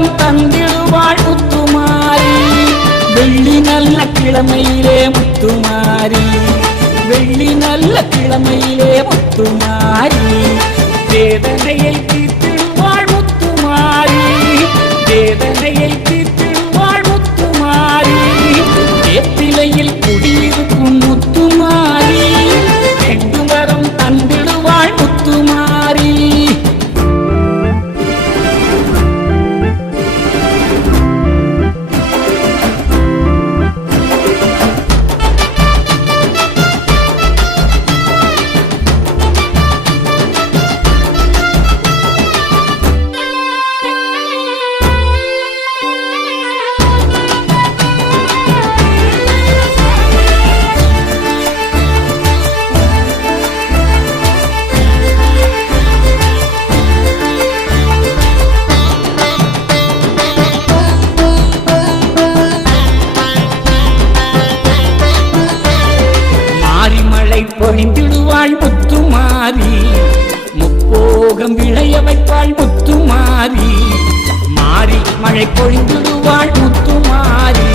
வரம் தந்திடுவாள் முத்துமாரி. வெள்ளி நல்ல கிழமையிலே முத்துமாரி, வெள்ளி நல்ல கிழமையிலே முத்துமாரி. வேதனையை தீர்த்திடுவாள் முத்துமாரி, வேதனையை தீர்த்திடுவாள் முத்துமாரி. வேப்பிலையில் குடியிருக்கும் முத்துமாரி, ரெண்டு வரம் தந்திடுவாள் முத்துமாரி. பொழிந்திடுவாள் முத்துமாரி, முப்போகம் விளைய வைப்பாள் முத்துமாரி. மாறி மழை பொழிந்திடுவாள் முத்துமாரி,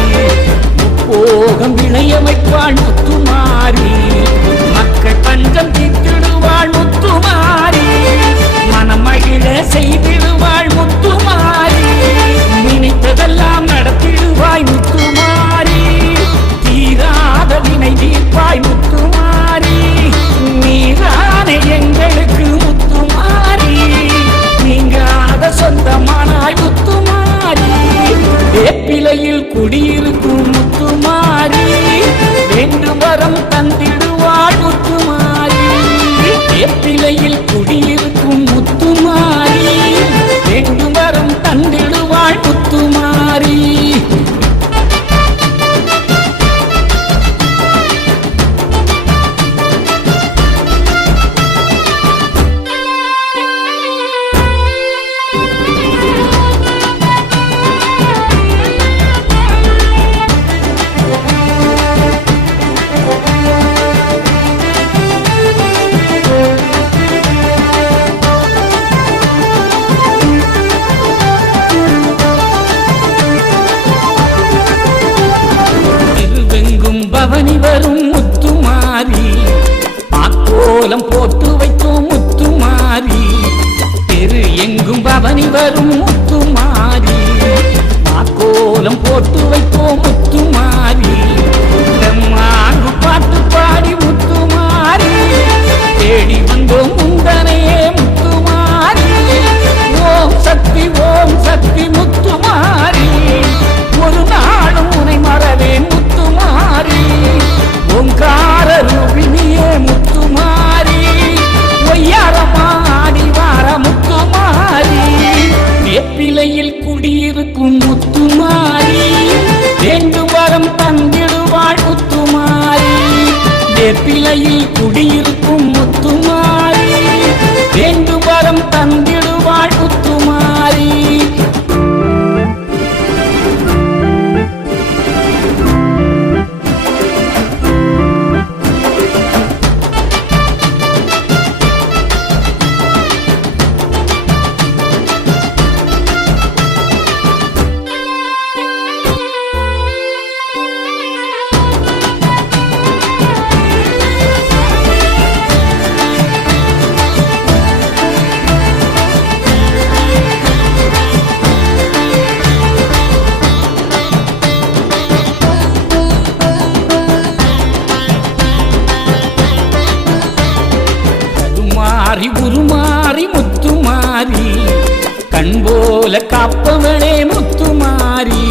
முப்போகம் விளைய வைப்பாள் முத்துமாரி. மக்கள் பஞ்சம் தீர்த்திடுவாள் முத்துமாரி, மனமகிழ செய்திடுவாள் முத்துமாரி. நினைத்ததெல்லாம் நடத்திடுவாய் முத்துமாரி, தீராத வினை தீர்ப்பாய் முத்துமாரி. நீதானே எங்களுக்கு முத்துமாரி, நீங்காத சொந்தமானாய் முத்துமாரி. வேப்பிலையில் குடியிருக்கும் முத்துமாரி, வேண்டும் வரம் தந்திடுவாள் முத்துமாரி. வேப்பிலையில் குடியிருக்கும் முத்துமாரி, வேண்டும் வரம் தந்திடுவாள் முத்துமாரி. பவனி வரும் முத்துமாரி, பாக்கோலம் போட்டு வைத்தோம் முத்துமாரி. தெரு எங்கும் பவனி வரும் முத்துமாரி, பாக்கோலம் போட்டு வைத்தோம் முத்துமாரி. மாங்கு பாட்டு பாடி முத்துமாரி, தேடி வந்தோம் முந்தனையே முத்துமாரி. ஓம் சக்தி ஓம் சக்தி முத்துமாரி, ஒரு நாளும் உனை மறவேன் முத்துமாரி. ஓங்கார ரூபினியே முத்துமாரி, ஒய்யாரமாடி வார முத்துமாரி. வேப்பிலையில் குடியிருக்கும் முத்துமாரி, வேண்டும் வரம் தந்திடுவாள் முத்துமாரி. வேப்பிலையில் குடியிருக்கும் முத்துமாரி, வேண்டும் வரம் தந்திடுவாள் முத்துமாரி. உருமாறி முத்துமாரி, கண்போல காப்பவளே முத்துமாரி.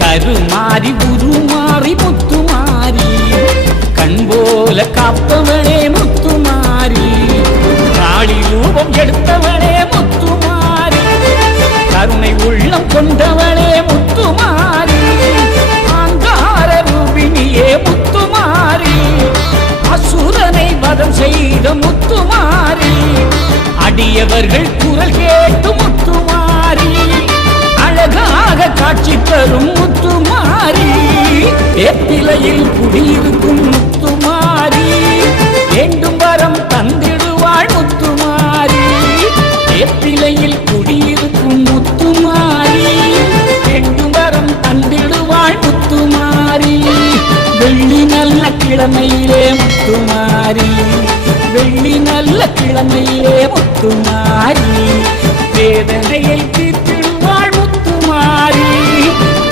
கருமாறி உருமாறி முத்துமாரி, கண்போல காப்பவளே முத்துமாரி. காளி ரூபம் எடுத்தவளே முத்துமாரி, கருணை உள்ளம் கொண்டவளே முத்துமாரி. ஆங்கார ரூபினியே முத்துமாரி, அசுரனை வதம் செய்த முத்துமாரி. அடியவர்கள் குரல் கேட்டு முத்துமாரி, அழகாக காட்சி தரும் முத்துமாரி. வேப்பிலையில் குடியிருக்கும் முத்துமாரி, வேண்டும் வரம் தந்திடுவாள் முத்துமாரி. வேப்பிலையில் குடியிருக்கும் முத்துமாரி, கிழமையிலே முத்துமாரி, வெள்ளி நல்ல கிழமையிலே முத்துமாரி, வேதனையை தீர்த்திடுவாள் முத்துமாரி,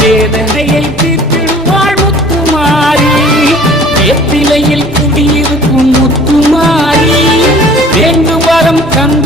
வேதனையை தீர்த்திடுவாள் முத்துமாரி, வேப்பிலையில் குடியிருக்கும் முத்துமாரி, வேண்டும் வரம் தந்த